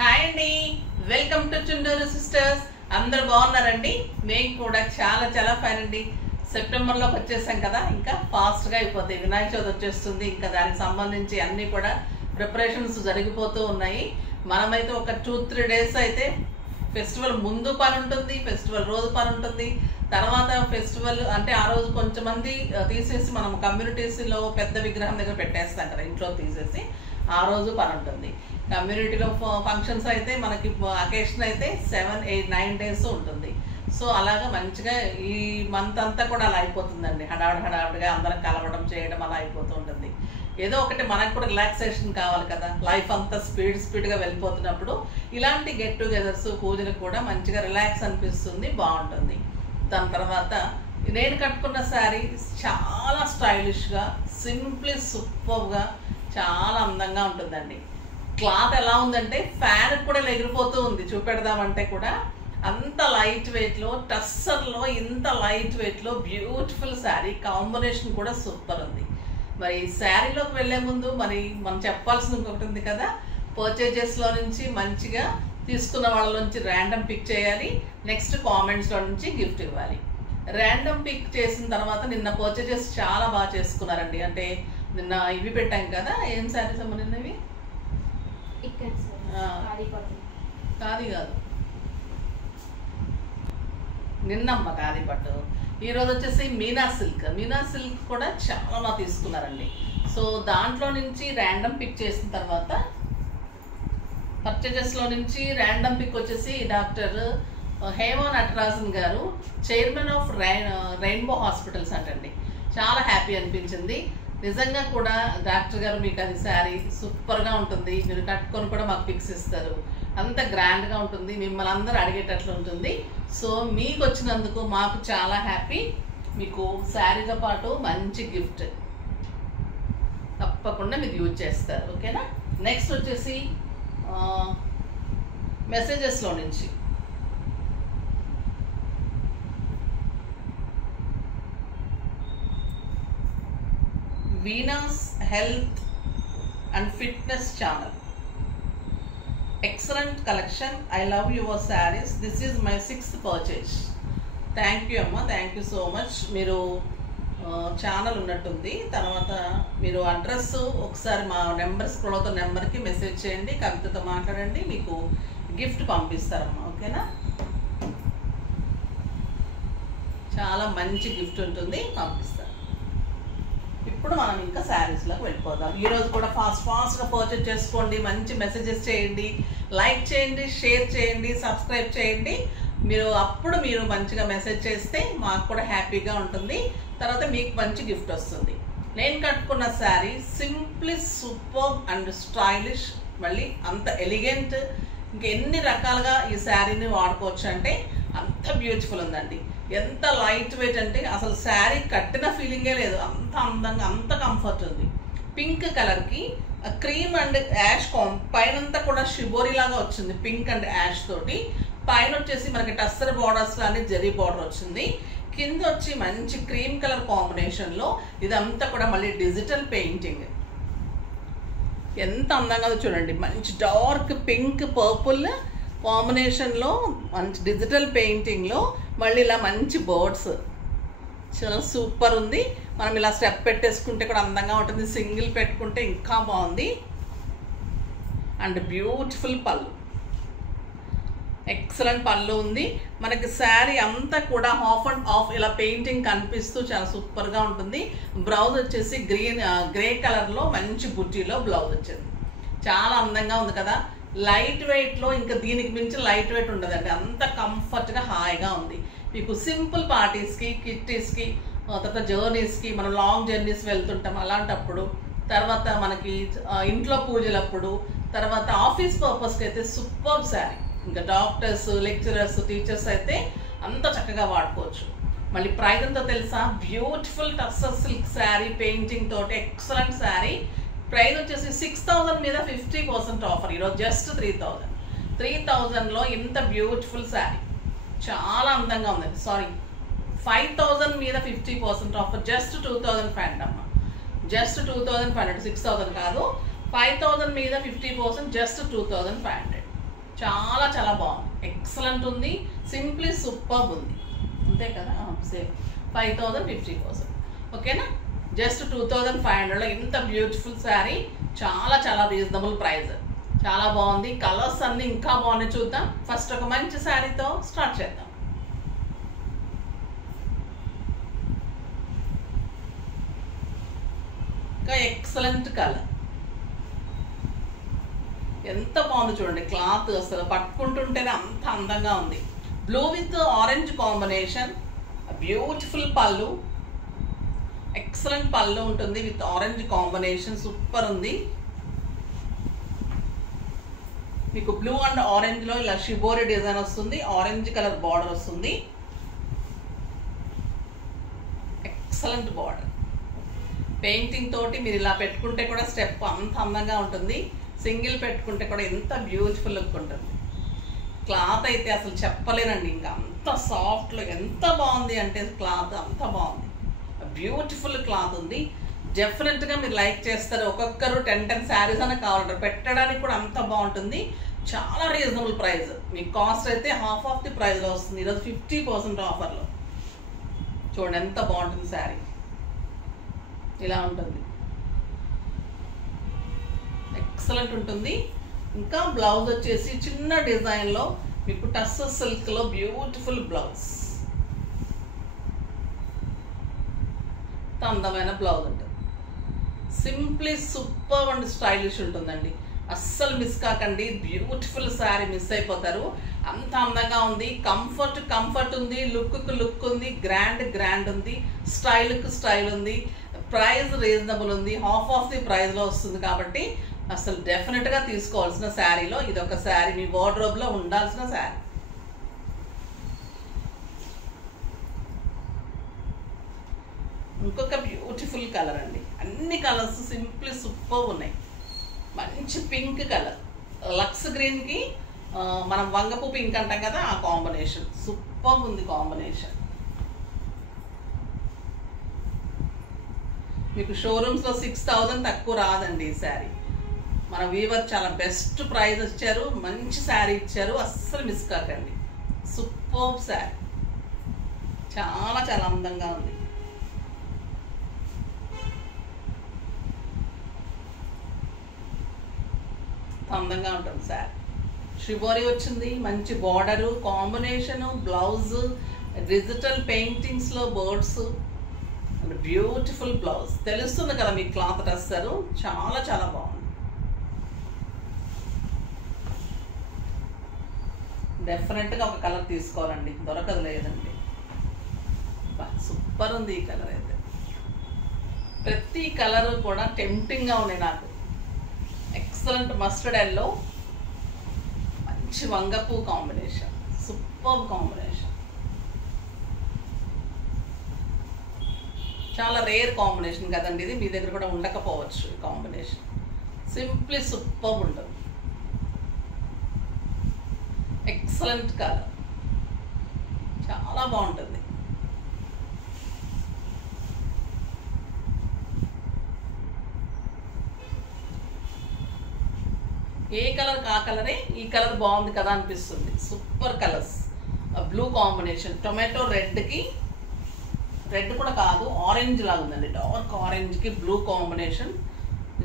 Hi అండి, welcome to Chunduru sisters. అందరు బాగున్నారండి? మేము కూడా చాలా ఫైన్ అండి. సెప్టెంబర్లోకి వచ్చేసాం కదా, ఇంకా ఫాస్ట్గా అయిపోతాయి. వినాయక చవితి వచ్చేస్తుంది, ఇంకా దానికి సంబంధించి అన్నీ కూడా ప్రిపరేషన్స్ జరిగిపోతూ ఉన్నాయి. మనమైతే ఒక 2-3 డేస్ అయితే ఫెస్టివల్ ముందు పని ఉంటుంది, ఫెస్టివల్ రోజు పని ఉంటుంది, తర్వాత ఫెస్టివల్ అంటే ఆ రోజు కొంచెం మంది తీసేసి మనం కమ్యూనిటీస్లో పెద్ద విగ్రహం దగ్గర పెట్టేస్తాం కదా, ఇంట్లో తీసేసి ఆ రోజు పని ఉంటుంది. కమ్యూనిటీలో ఫంక్షన్స్ అయితే మనకి అకేషన్ అయితే 7, 8, 9 డేస్ ఉంటుంది. సో అలాగా మంచిగా ఈ మంత్ అంతా కూడా అలా అయిపోతుందండి. హడావుడిగా అందరం కలవడం చేయడం అలా అయిపోతూ ఉంటుంది. ఏదో ఒకటి మనకు కూడా రిలాక్సేషన్ కావాలి కదా, లైఫ్ అంతా స్పీడ్గా వెళ్ళిపోతున్నప్పుడు ఇలాంటి గెట్ టుగెదర్స్ పూజలు కూడా మంచిగా రిలాక్స్ అనిపిస్తుంది, బాగుంటుంది. దాని తర్వాత నేను కట్టుకున్న శారీ చాలా స్టైలిష్గా, సింప్లీ సూపర్గా, చాలా అందంగా ఉంటుందండి. క్లాత్ ఎలా ఉందంటే ఫ్యాన్ కూడా ఎగిరిపోతూ ఉంది, చూపెడదామంటే కూడా అంత లైట్ వెయిట్లో, టస్సర్లో ఇంత లైట్ వెయిట్లో బ్యూటిఫుల్ శారీ. కాంబినేషన్ కూడా సూపర్ ఉంది. మరి శారీలోకి వెళ్ళే ముందు మరి మనం చెప్పాల్సిన ఇంకొకటి ఉంది కదా, పర్చేజెస్లో నుంచి మంచిగా తీసుకున్న వాళ్ళ నుంచి ర్యాండమ్ పిక్ చేయాలి, నెక్స్ట్ కామెంట్స్లో నుంచి గిఫ్ట్ ఇవ్వాలి. ర్యాండమ్ పిక్ చేసిన తర్వాత నిన్న పర్చేజెస్ చాలా బాగా చేసుకున్నారండి. అంటే నిన్న ఇవి పెట్టాం కదా, ఏం శారీస్ అమ్మ నిన్నవి? కాదు నిన్నమ్మ కాది పట్టు. ఈరోజు వచ్చేసి మీనా సిల్క్ కూడా చాలా బాగా తీసుకున్నారండి. సో దాంట్లో నుంచి ర్యాండమ్ పిక్ చేసిన తర్వాత పర్చేజెస్లో నుంచి ర్యాండమ్ పిక్ వచ్చేసి డాక్టర్ హేమ నటరాజన్ గారు, చైర్మన్ ఆఫ్ రెయిన్బో హాస్పిటల్స్ అంటండి. చాలా హ్యాపీ అనిపించింది నిజంగా కూడా. డాక్టర్ గారు మీకు అది శారీ సూపర్గా ఉంటుంది, మీరు కట్టుకొని కూడా మాకు పిక్స్ ఇస్తారు, అంత గ్రాండ్గా ఉంటుంది, మిమ్మల్ని అందరూ అడిగేటట్లు ఉంటుంది. సో మీకు వచ్చినందుకు మాకు చాలా హ్యాపీ. మీకు శారీతో పాటు మంచి గిఫ్ట్ తప్పకుండా మీరు యూజ్ చేస్తారు, ఓకేనా? నెక్స్ట్ వచ్చేసి మెసేజెస్లో నుంచి Veena's health and fitness channel, excellent collection, I love your saris, this is my 6th purchase. Thank you అమ్మ, థ్యాంక్ యూ సో మచ్. మీరు ఛానల్ ఉన్నట్టుంది. తర్వాత మీరు అడ్రస్ ఒకసారి మా నెంబర్ స్క్రోల్ అవుతున్న నెంబర్కి మెసేజ్ చేయండి, కవితతో మాట్లాడండి, మీకు గిఫ్ట్ పంపిస్తారమ్మా, ఓకేనా? చాలా మంచి గిఫ్ట్ ఉంటుంది, పంపిస్తారు. ఇప్పుడు మనం ఇంకా శారీస్లోకి వెళ్ళిపోదాం. ఈరోజు కూడా ఫాస్ట్గా పర్చేజ్ చేసుకోండి, మంచి మెసేజెస్ చేయండి, లైక్ చేయండి, షేర్ చేయండి, సబ్స్క్రైబ్ చేయండి. మీరు మంచిగా మెసేజ్ చేస్తే మాకు కూడా హ్యాపీగా ఉంటుంది. తర్వాత మీకు మంచి గిఫ్ట్ వస్తుంది. నేను కట్టుకున్న sari simply super and stylish, మళ్ళీ అంత ఎలిగెంట్, ఇంకెన్ని రకాలుగా ఈ శారీని వాడుకోవచ్చు అంటే అంత బ్యూటిఫుల్ ఉందండి. ఎంత లైట్ వెయిట్ అంటే అసలు శారీ కట్టిన ఫీలింగే లేదు, అంత అందంగా, అంత కంఫర్ట్ ఉంది. పింక్ కలర్కి క్రీమ్ అండ్ యాష్ పైనంతా కూడా షిబోరి లాగా వచ్చింది, పింక్ అండ్ యాష్ తోటి. పైన వచ్చేసి మనకి టస్సర్ బార్డర్స్ లాంటి జరీ బార్డర్ వచ్చింది. కింద వచ్చి మంచి క్రీమ్ కలర్ కాంబినేషన్లో ఇదంతా కూడా మళ్ళీ డిజిటల్ పెయింటింగ్. ఎంత అందంగా చూడండి, మంచి డార్క్ పింక్ పర్పుల్ కాంబినేషన్లో మంచి డిజిటల్ పెయింటింగ్లో మళ్ళీ ఇలా మంచి బర్డ్స్, చాలా సూపర్ ఉంది. మనం ఇలా స్టెప్ పెట్టేసుకుంటే కూడా అందంగా ఉంటుంది, సింగిల్ పెట్టుకుంటే ఇంకా బాగుంది. అండ్ బ్యూటిఫుల్ పళ్ళు, ఎక్సలెంట్ పళ్ళు ఉంది. మనకి శారీ అంతా కూడా హాఫ్ అండ్ హాఫ్ ఇలా పెయింటింగ్ కనిపిస్తూ చాలా సూపర్గా ఉంటుంది. బ్లౌజ్ వచ్చేసి గ్రే కలర్లో మంచి బుట్టీలో బ్లౌజ్ వచ్చింది, చాలా అందంగా ఉంది కదా. లైట్ వెయిట్లో ఇంకా దీనికి మించి లైట్ వెయిట్ ఉండదండి, అంత కంఫర్ట్గా హాయిగా ఉంది. మీకు సింపుల్ పార్టీస్కి, కిట్టీస్కి, తర్వాత జర్నీస్కి, మనం లాంగ్ జర్నీస్ వెళ్తుంటాం అలాంటప్పుడు, తర్వాత మనకి ఇంట్లో పూజలప్పుడు, తర్వాత ఆఫీస్ పర్పస్కి అయితే సూపర్ శారీ. ఇంకా డాక్టర్స్, లెక్చరర్స్, టీచర్స్ అయితే అంత చక్కగా వాడుకోవచ్చు. మళ్ళీ ప్రైస్ ఎంతో తెలుసా? Beautiful tussar silk sari painting తోటి ఎక్సలెంట్ శారీ. ప్రైస్ వచ్చేసి 6,000 మీద 50% ఆఫర్. ఈరోజు జస్ట్ 3,000లో ఇంత బ్యూటిఫుల్ శారీ, చాలా అందంగా ఉందండి. 5,000 మీద 50% ఆఫర్, జస్ట్ 2,500 అమ్మ, జస్ట్ 2,500, 6,000 కాదు, 5,000 మీద 50%, జస్ట్ 2,500. చాలా చాలా బాగుంది, ఎక్సలెంట్ ఉంది, సింప్లీ సూపర్ ఉంది. అంతే కదా, సేమ్ 5050 ఓకేనా. జస్ట్ 2500లో ఇంత బ్యూటిఫుల్ శారీ, చాలా చాలా రీజనబుల్ ప్రైస్, చాలా బాగుంది. కలర్స్ అన్నీ ఇంకా బాగున్నాయి, చూద్దాం. ఫస్ట్ ఒక మంచి శారీతో స్టార్ట్ చేద్దాం. ఇంకా ఎక్సలెంట్ కలర్, ఎంత బాగుంది చూడండి. క్లాత్ అసలు పట్టుకుంటుంటేనే అంత అందంగా ఉంది. Blue with orange combination, beautiful పళ్ళు, ఎక్సలెంట్ పళ్ళు ఉంటుంది విత్ ఆరెంజ్ కాంబినేషన్, సూపర్ ఉంది. మీకు బ్లూ అండ్ ఆరెంజ్లో ఇలా షిబోరి డిజైన్ వస్తుంది, ఆరెంజ్ కలర్ బార్డర్ వస్తుంది, ఎక్సలెంట్ బార్డర్. పెయింటింగ్ తోటి మీరు ఇలా పెట్టుకుంటే కూడా స్టెప్ అంత అందంగా ఉంటుంది, సింగిల్ పెట్టుకుంటే కూడా ఎంత బ్యూటిఫుల్ లుక్ ఉంటుంది. క్లాత్ అయితే అసలు చెప్పలేనండి, ఇంకా అంత సాఫ్ట్లో ఎంత బాగుంది అంటే క్లాత్ అంత బాగుంది, బ్యూటిఫుల్ క్లాత్ ఉంది. డెఫినెట్గా మీరు లైక్ చేస్తారు. ఒక్కొక్కరు 10 శారీస్ అనే కావాలంటారు, పెట్టడానికి కూడా అంత బాగుంటుంది. చాలా రీజనబుల్ ప్రైస్, మీకు కాస్ట్ అయితే హాఫ్ ఆఫ్ ది ప్రైస్లో వస్తుంది. ఈరోజు 50% ఆఫర్లో. చూడండి ఎంత బాగుంటుంది శారీ, ఇలా ఉంటుంది, ఎక్సలెంట్ ఉంటుంది. ఇంకా బ్లౌజ్ వచ్చేసి చిన్న డిజైన్లో మీకు టస్సర్ సిల్క్లో బ్యూటిఫుల్ బ్లౌజ్, అందమైన బ్లౌజ్ ఉంటుంది. సింప్లీ సూపర్ అండ్ స్టైలిష్ ఉంటుందండి, అస్సలు మిస్ కాకండి. బ్యూటిఫుల్ శారీ మిస్ అయిపోతారు, అంత అందంగా ఉంది. కంఫర్ట్ ఉంది, లుక్కు లుక్ ఉంది, గ్రాండ్ ఉంది, స్టైల్కి స్టైల్ ఉంది. ప్రైస్ రీజనబుల్ ఉంది, హాఫ్ ఆఫ్ ది ప్రైస్లో వస్తుంది. కాబట్టి అసలు డెఫినెట్గా తీసుకోవాల్సిన శారీలో ఇదొక శారీ, మీ వార్డ్రోబ్లో ఉండాల్సిన శారీ. ఇంకొక బ్యూటిఫుల్ కలర్ అండి, అన్ని కలర్స్ సింప్లీ సూపర్ ఉన్నాయి. మంచి పింక్ కలర్, లక్స్ గ్రీన్కి మనం వంగపు పింక్ అంటాం కదా, ఆ కాంబినేషన్ సూపర్ ఉంది కాంబినేషన్. మీకు షోరూమ్స్లో 6000 తక్కువ రాదండి ఈ శారీ. మన వీవర్ చాలా బెస్ట్ ప్రైస్ ఇచ్చారు, మంచి శారీ ఇచ్చారు, అస్సలు మిస్ కాకండి. సూపర్ శారీ, చాలా చాలా అందంగా ఉంది. అందంగా ఉంటుంది శారీ. షిబోరి వచ్చింది, మంచి బార్డరు, కాంబినేషను, బ్లౌజ్ డిజిటల్ పెయింటింగ్స్లో బర్డ్స్, బ్యూటిఫుల్ బ్లౌజ్. తెలుస్తుంది కదా మీ క్లాత్ టస్సరు, చాలా చాలా బాగుంది. డెఫినెట్గా ఒక కలర్ తీసుకోవాలండి, దొరకదు లేదండి. సూపర్ ఉంది ఈ కలర్ అయితే, ప్రతి కలర్ కూడా టెంప్టింగ్గా ఉన్నాయి నాకు. ఎక్సలెంట్ మస్టర్డ్ ఎల్లో, మంచి వంగపూ కాంబినేషన్, సూపర్ కాంబినేషన్, చాలా రేర్ కాంబినేషన్ కదండి ఇది, మీ దగ్గర కూడా ఉండకపోవచ్చు ఈ కాంబినేషన్. సింప్లీ సూపర్ ఉంటుంది, ఎక్సలెంట్ కలర్, చాలా బాగుంటుంది. ఏ కలర్ కా కలరే, ఈ కలర్ బాగుంది కదా అనిపిస్తుంది. Super colours, blue combination, tomato రెడ్కి, రెడ్ కూడా కాదు ఆరెంజ్ లాగా ఉందండి, డార్క్ ఆరెంజ్కి బ్లూ కాంబినేషన్.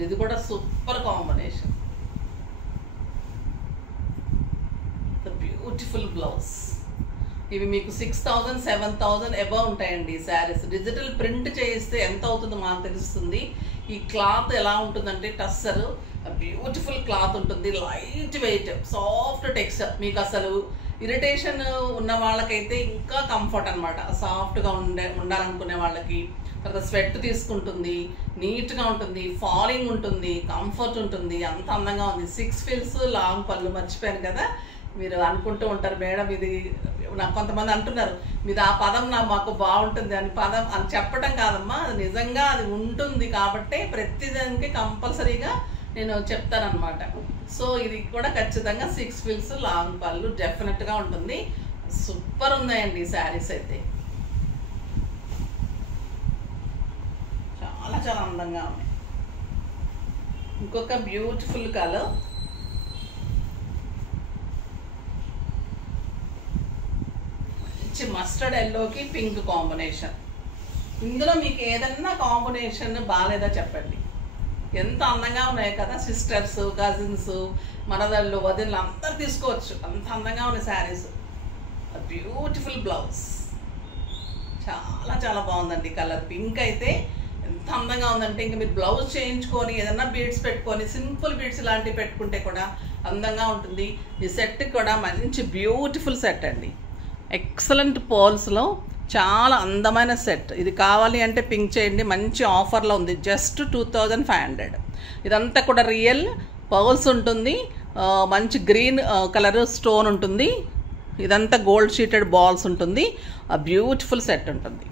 ఇది కూడా సూపర్ కాంబినేషన్. Beautiful blouse. ఇవి మీకు 6000 7000 అబవ్ ఉంటాయండి శారీస్. డిజిటల్ ప్రింట్ చేయిస్తే ఎంత అవుతుందో మాకు తెలుస్తుంది. ఈ క్లాత్ ఎలా ఉంటుందంటే టస్సర్ బ్యూటిఫుల్ క్లాత్ ఉంటుంది, లైట్ వెయిట్, సాఫ్ట్ టెక్స్చర్. మీకు అసలు ఇరిటేషన్ ఉన్న వాళ్ళకైతే ఇంకా కంఫర్ట్ అనమాట, సాఫ్ట్గా ఉండాలనుకునే వాళ్ళకి. తర్వాత స్వెట్ తీసుకుంటుంది, నీట్గా ఉంటుంది, ఫాలింగ్ ఉంటుంది, కంఫర్ట్ ఉంటుంది, అంత అందంగా ఉంది. 6 ఫిల్స్ లాంగ్ పళ్ళు, మర్చిపోయాను కదా. మీరు అనుకుంటూ ఉంటారు మేడం ఇది, నాకు కొంతమంది అంటున్నారు మీది ఆ పదం మాకు బాగుంటుంది అని. పదం అని చెప్పడం కాదమ్మా, అది నిజంగా అది ఉంటుంది కాబట్టి ప్రతిదానికి కంపల్సరీగా నేను చెప్తానమాట. సో ఇది కూడా ఖచ్చితంగా 6 ఫిల్స్ లాంగ్ పళ్ళు డెఫినెట్గా ఉంటుంది. సూపర్ ఉన్నాయండి ఈ శారీస్ అయితే, చాలా చాలా అందంగా ఉన్నాయి. ఇంకొక బ్యూటిఫుల్ కలర్, మంచి మస్టర్డ్ ఎల్లోకి పింక్ కాంబినేషన్. ఇందులో మీకు ఏదన్నా కాంబినేషన్ బాగాలేదా చెప్పండి. ఎంత అందంగా ఉన్నాయి కదా. సిస్టర్స్, కజిన్స్, మనదళ్ళు, వదినలు అందరు తీసుకోవచ్చు. అంత అందంగా ఉన్నాయి శారీస్. బ్యూటిఫుల్ బ్లౌజ్, చాలా చాలా బాగుందండి. కలర్ పింక్ అయితే ఎంత అందంగా ఉందంటే ఇంకా మీరు బ్లౌజ్ చేయించుకొని ఏదన్నా బీడ్స్ పెట్టుకొని సింపుల్ బీడ్స్ ఇలాంటివి పెట్టుకుంటే కూడా అందంగా ఉంటుంది. ఈ సెట్ కూడా మంచి బ్యూటిఫుల్ సెట్ అండి. ఎక్సలెంట్ పర్ల్స్లో చాలా అందమైన సెట్. ఇది కావాలి అంటే పింక్ చేయండి, మంచి ఆఫర్లో ఉంది. జస్ట్ 2500. ఇదంతా కూడా రియల్ పర్ల్స్ ఉంటుంది. మంచి గ్రీన్ కలర్ స్టోన్ ఉంటుంది. ఇదంతా గోల్డ్ షీటెడ్ బాల్స్ ఉంటుంది. ఆ బ్యూటిఫుల్ సెట్ ఉంటుంది.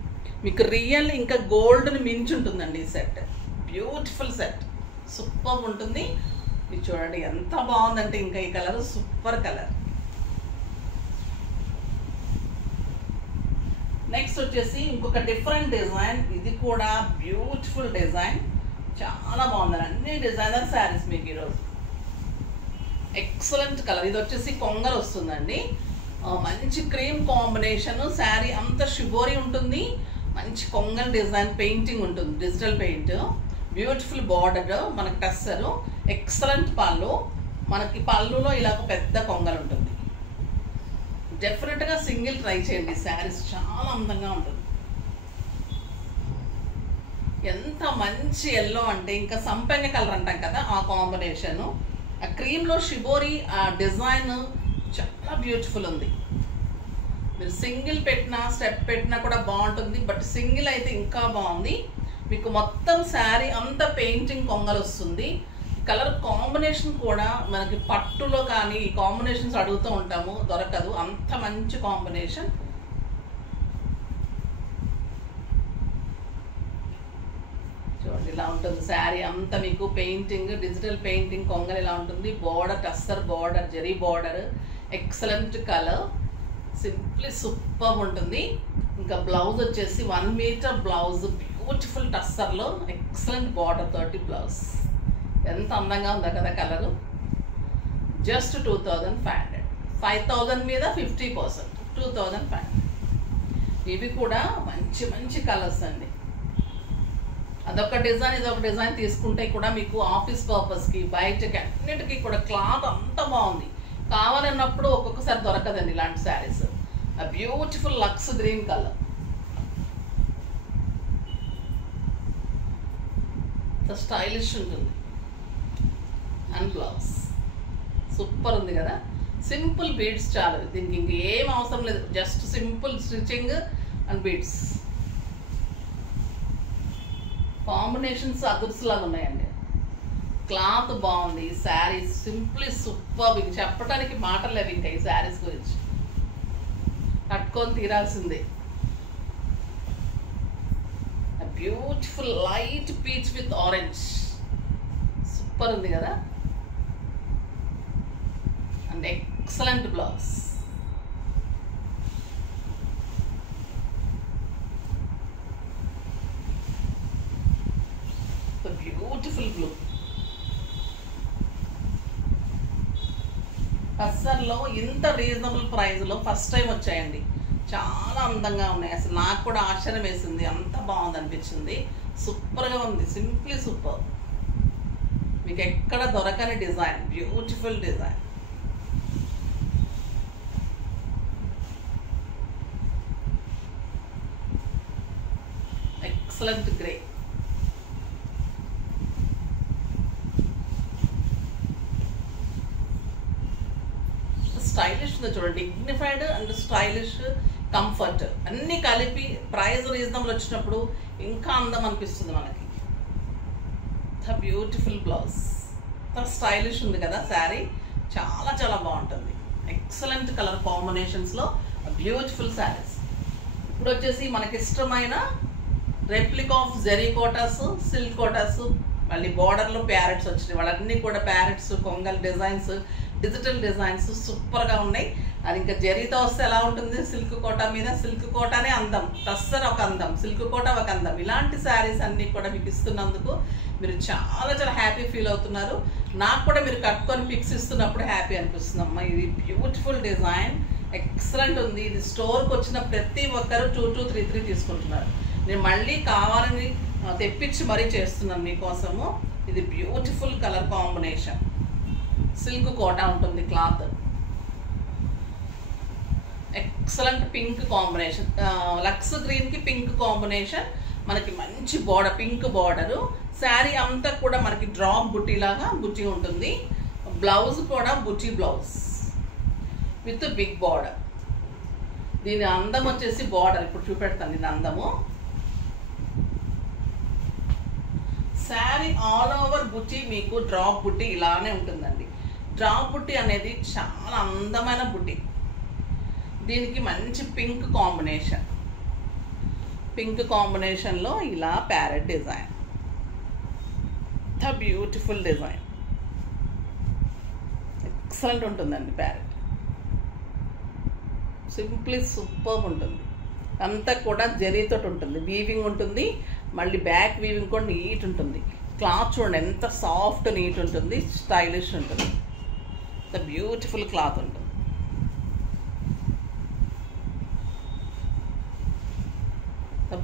మీకు రియల్ ఇంకా గోల్డ్ని మించి ఉంటుందండి ఈ సెట్. బ్యూటిఫుల్ సెట్, సూపర్ ఉంటుంది. ఇది చూడండి ఎంత బాగుందంటే ఇంకా ఈ కలర్ సూపర్ కలర్. నెక్స్ట్ వచ్చేసి ఇంకొక డిఫరెంట్ డిజైన్. ఇది కూడా బ్యూటిఫుల్ డిజైన్, చాలా బాగుందండి. అన్ని డిజైనర్ శారీస్ మీకు ఈరోజు. Excellent colour. ఇది వచ్చేసి కొంగల్ వస్తుందండి. మంచి క్రీమ్ కాంబినేషన్. శారీ అంతా షిబోరీ ఉంటుంది. మంచి కొంగల్ డిజైన్ పెయింటింగ్ ఉంటుంది, డిజిటల్ పెయింట్. బ్యూటిఫుల్ బార్డర్, మనకి టస్సరు. ఎక్సలెంట్ పళ్ళు. మనకి పళ్ళులో ఇలా ఒక పెద్ద కొంగల్ ఉంటుంది. డెఫినెట్గా సింగిల్ ట్రై చేయండి. శారీస్ చాలా అందంగా ఉంటుంది. ఎంత మంచి ఎల్లో అంటే ఇంకా సంపెంగ కలర్ అంటాం కదా, ఆ కాంబినేషను. ఆ క్రీమ్లో షిబోరీ ఆ డిజైన్ చాలా బ్యూటిఫుల్ ఉంది. మీరు సింగిల్ పెట్టినా స్టెప్ పెట్టినా కూడా బాగుంటుంది. బట్ సింగిల్ అయితే ఇంకా బాగుంది. మీకు మొత్తం శారీ అంతా పెయింటింగ్ కొంగలు వస్తుంది. కలర్ కాంబినేషన్ కూడా మనకి పట్టులో కానీ ఈ కాంబినేషన్స్ అడుగుతూ ఉంటాము, దొరకదు. అంత మంచి కాంబినేషన్. చూడండి ఇలా ఉంటుంది శారీ అంతా మీకు పెయింటింగ్, డిజిటల్ పెయింటింగ్ కొంగలు ఇలా ఉంటుంది. Border tussar border, zari border. Excellent colour, simply super ఉంటుంది. ఇంకా బ్లౌజ్ వచ్చేసి 1 మీటర్ బ్లౌజ్, బ్యూటిఫుల్ టస్సర్లో ఎక్సలెంట్ బార్డర్ తోటి బ్లౌజ్. ఎంత అందంగా ఉందా కదా కలరు. జస్ట్ 2500. 5000 మీద 50%, 2500. ఇవి కూడా మంచి మంచి కలర్స్ అండి. అదొక డిజైన్ ఇదొక డిజైన్ తీసుకుంటే కూడా మీకు ఆఫీస్ పర్పస్కి బయటకి అన్నిటికీ కూడా క్లాత్ అంత బాగుంది. కావాలన్నప్పుడు ఒక్కొక్కసారి దొరకదండి ఇలాంటి saris. Beautiful lux green colour, stylish ఉంటుంది. అండ్ బ్లౌజ్ సూపర్ ఉంది కదా. సింపుల్ బీడ్స్ చాలు దీనికి, ఇంక ఏం అవసరం లేదు. Just simple stitching and beads. Combinations అదుర్స్లాగా ఉన్నాయండి. క్లాత్ బాగుంది. Saris simply super. ఇంక చెప్పడానికి మాటలు లేవు ఇంకా ఈ శారీస్ గురించి. కట్టుకొని తీరాల్సిందే. Beautiful light peach with orange, super ఉంది కదా. And excellent blouse. Beautiful blue. టస్సర్లో ఇంత రీజనబుల్ ప్రైస్లో ఫస్ట్ టైం వచ్చాయండి. చాలా అందంగా ఉన్నాయి. అసలు నాకు కూడా ఆశ్చర్యం వేసింది, అంత బాగుంది అనిపించింది. సూపర్గా ఉంది, సింప్లీ సూపర్. మీకు ఎక్కడ దొరకని design, beautiful design. Excellent grey. Stylish ఉంది చూడండి. డిగ్నిఫైడ్ అండ్ స్టైలిష్, కంఫర్ట్ అన్నీ కలిపి ప్రైస్ రీజనబుల్ వచ్చినప్పుడు ఇంకా అందం అనిపిస్తుంది మనకి. బ్యూటిఫుల్ బ్లౌజ్, స్టైలిష్ ఉంది కదా శారీ. చాలా చాలా బాగుంటుంది. ఎక్సలెంట్ కలర్ కాంబినేషన్స్లో బ్యూటిఫుల్ శారీస్. ఇప్పుడు వచ్చేసి మనకి ఇష్టమైన replica of zari Kotas, silk Kotas, మళ్ళీ బార్డర్లో ప్యారెట్స్ వచ్చినాయి. వాళ్ళన్నీ కూడా ప్యారెట్స్, కొంగల్ డిజైన్స్, డిజిటల్ డిజైన్స్ సూపర్గా ఉన్నాయి. అది ఇంకా జరీతో వస్తే ఎలా ఉంటుంది, సిల్క్ కోటా మీద. సిల్క్ కోటానే అందం, టస్సర్ ఒక అందం, సిల్క్ కోటా ఒక అందం. ఇలాంటి శారీస్ అన్నీ కూడా మీకు ఇస్తున్నందుకు మీరు చాలా చాలా హ్యాపీ ఫీల్ అవుతున్నారు. నాకు కూడా మీరు కట్టుకొని పిక్స్ ఇస్తున్నప్పుడు హ్యాపీ అనిపిస్తుంది. అమ్మ ఇది బ్యూటిఫుల్ డిజైన్, ఎక్సలెంట్ ఉంది. ఇది స్టోర్కి వచ్చిన ప్రతి ఒక్కరు 2233 తీసుకుంటున్నారు. నేను మళ్ళీ కావాలని తెప్పించి మరీ చేస్తున్నాను మీకోసము. ఇది beautiful colour combination. Silk Kota ఉంటుంది క్లాత్. ఎక్సలెంట్ పింక్ కాంబినేషన్, లక్స్ గ్రీన్కి పింక్ కాంబినేషన్. మనకి మంచి బార్డర్, పింక్ బార్డరు. శారీ అంతా కూడా మనకి డ్రాప్ బుట్టి లాగా బుట్టి ఉంటుంది. బ్లౌజ్ కూడా బుట్టి బ్లౌజ్ విత్ బిగ్ బార్డర్. దీని అందం వచ్చేసి బార్డర్ ఇప్పుడు చూపెడతాను. దీని అందము శారీ ఆల్ ఓవర్ బుట్టి మీకు డ్రాప్ బుట్టి ఇలానే ఉంటుందండి. డ్రాప్ బుట్టి అనేది చాలా అందమైన బుట్టి. దీనికి మంచి పింక్ కాంబినేషన్, పింక్ కాంబినేషన్లో ఇలా parrot design. The beautiful design, excellent ఉంటుందండి. ప్యారెట్ సింప్లీ సూపర్ ఉంటుంది. అంతా కూడా జరీతో ఉంటుంది, వీవింగ్ ఉంటుంది. మళ్ళీ బ్యాక్ వీవింగ్ కూడా నీట్ ఉంటుంది. క్లాత్ చూడండి ఎంత సాఫ్ట్ నీట్ ఉంటుంది, స్టైలిష్ ఉంటుంది. ద బ్యూటిఫుల్ క్లాత్ ఉంటుంది.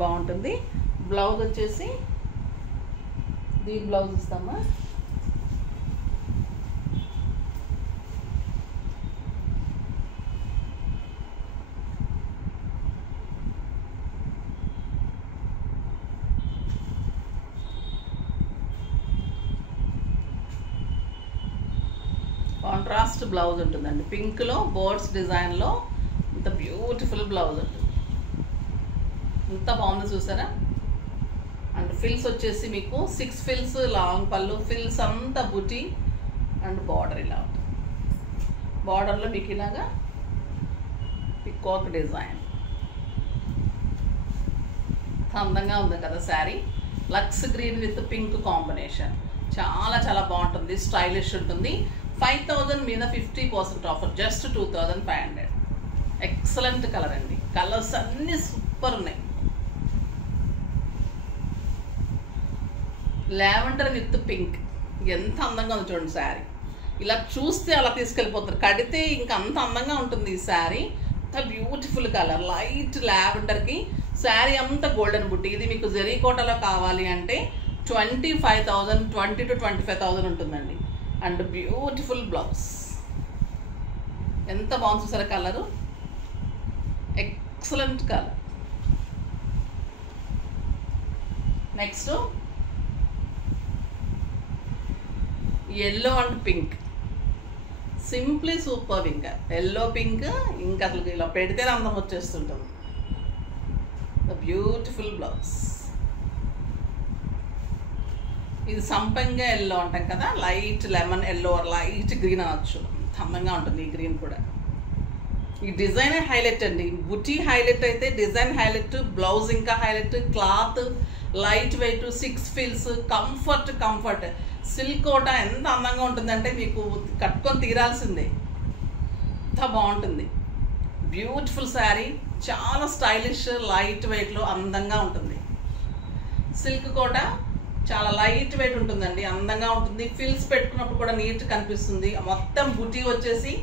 బాగుంటుంది. బ్లౌజ్ వచ్చేసి దీని బ్లౌజ్ ఇస్తామా. కాంట్రాస్ట్ బ్లౌజ్ ఉంటుందండి. పింక్లో బర్డ్స్ డిజైన్లో ఇంత బ్యూటిఫుల్ బ్లౌజ్ ఉంటుంది. ఎంత బాగుందో చూసారా. అండ్ ఫిల్స్ వచ్చేసి మీకు 6 ఫిల్స్ లాంగ్ పళ్ళు, ఫిల్స్ అంతా బుటీ అండ్ బార్డర్ ఇలా ఉంటుంది. బార్డర్లో మీకు ఇలాగా పికాక్ డిజైన్. అందంగా ఉంది కదా sari. Lux green with pink combination. చాలా చాలా బాగుంటుంది, స్టైలిష్ ఉంటుంది. 5000 మీద 50% ఆఫర్, జస్ట్ 2500. ఎక్సలెంట్ కలర్ అండి. కలర్స్ అన్నీ సూపర్ ఉన్నాయి. లావెండర్ విత్ పింక్ ఎంత అందంగా ఉంది చూడండి శారీ. ఇలా చూస్తే అలా తీసుకెళ్ళిపోతారు, కడితే ఇంకా అంత అందంగా ఉంటుంది ఈ శారీ. అంత బ్యూటిఫుల్ కలర్, లైట్ లావెండర్కి శారీ అంతా గోల్డెన్ బుట్టి. ఇది మీకు జరీకోటలో కావాలి అంటే 25,000, 20 to 25,000 ఉంటుందండి. And beautiful blouse. ఎంత బాగుంది చూసారా colour, excellent colour. Next yellow and pink, simply super. ఇంకా ఎల్లో పింక్ ఇంకా అసలు ఇలా పెడితే అందం వచ్చేస్తుంటుంది. The beautiful blouse. ఇది సంపంగా ఎల్లో అంటాం కదా, light lemon yellow, light green అనొచ్చు. అందంగా ఉంటుంది ఈ గ్రీన్ కూడా. ఈ డిజైన్ హైలైట్ అండి. బుటీ హైలైట్ అయితే డిజైన్ హైలైట్, బ్లౌజ్ ఇంకా highlight, cloth light weight, 6 feels, comfort. Silk Kota ఎంత అందంగా ఉంటుందంటే మీకు కట్టుకొని తీరాల్సిందే. ఎంత బాగుంటుంది. బ్యూటిఫుల్ శారీ, చాలా స్టైలిష్, లైట్ వెయిట్లో అందంగా ఉంటుంది. సిల్క్ కోట చాలా లైట్ వెయిట్ ఉంటుందండి, అందంగా ఉంటుంది. ఫిల్స్ పెట్టుకున్నప్పుడు కూడా నీట్ కనిపిస్తుంది. మొత్తం బుటీ వచ్చేసి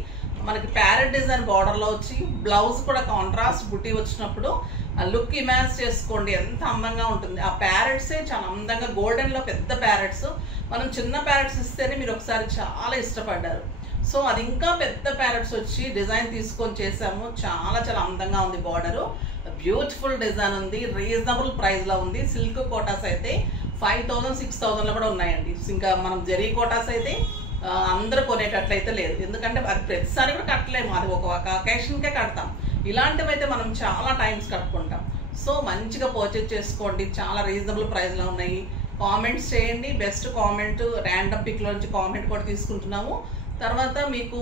మనకి ప్యారెట్ డిజైన్ బార్డర్లో వచ్చి, బ్లౌజ్ కూడా కాంట్రాస్ట్ బుటీ వచ్చినప్పుడు ఆ లుక్ ఇమాజిన్ చేసుకోండి ఎంత అందంగా ఉంటుంది. ఆ ప్యారెట్సే చాలా అందంగా, గోల్డెన్లో పెద్ద ప్యారెట్స్. మనం చిన్న ప్యారెట్స్ ఇస్తేనే మీరు ఒకసారి చాలా ఇష్టపడ్డారు. సో అది ఇంకా పెద్ద ప్యారెట్స్ వచ్చి డిజైన్ తీసుకొని చేసాము. చాలా చాలా అందంగా ఉంది బార్డరు. బ్యూటిఫుల్ డిజైన్ ఉంది, రీజనబుల్ ప్రైస్లో ఉంది. సిల్క్ కోటాస్ అయితే 5,000, 6,000లో కూడా ఉన్నాయండి. ఇంకా మనం జరీ కోటాస్ అయితే అందరూ కొనేటట్లయితే లేదు, ఎందుకంటే అది ప్రతిసారి కూడా కట్టలేము, అది ఒక అకేషన్కే కడతాం. ఇలాంటివి అయితే మనం చాలా టైమ్స్ కట్టుకుంటాం. సో మంచిగా పర్చేజ్ చేసుకోండి, చాలా రీజనబుల్ ప్రైస్లో ఉన్నాయి. కామెంట్స్ చేయండి, బెస్ట్ కామెంట్ ర్యాండమ్ పిక్లో నుంచి కామెంట్ కూడా తీసుకుంటున్నాము. తర్వాత మీకు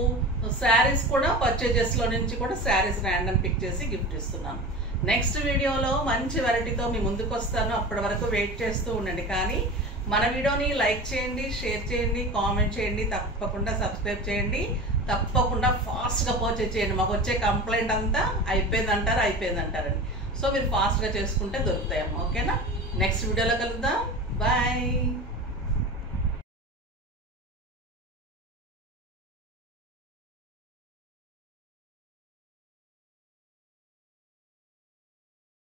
శారీస్ కూడా పర్చేజెస్లో నుంచి కూడా శారీస్ ర్యాండమ్ పిక్ చేసి గిఫ్ట్ ఇస్తున్నాను. నెక్స్ట్ వీడియోలో మంచి వెరైటీతో మీ ముందుకు వస్తాను. అప్పటి వరకు వెయిట్ చేస్తూ ఉండండి. కానీ మన వీడియోని లైక్ చేయండి, షేర్ చేయండి, కామెంట్ చేయండి, తప్పకుండా సబ్స్క్రైబ్ చేయండి, తప్పకుండా ఫాస్ట్గా పర్చేజ్ చేయండి. మాకు వచ్చే కంప్లైంట్ అంతా అయిపోయిందంటారని. సో మీరు ఫాస్ట్గా చేసుకుంటే దొరుకుతాయమ్మా. ఓకేనా? నెక్స్ట్ వీడియోలో కలుద్దాం. బాయ్.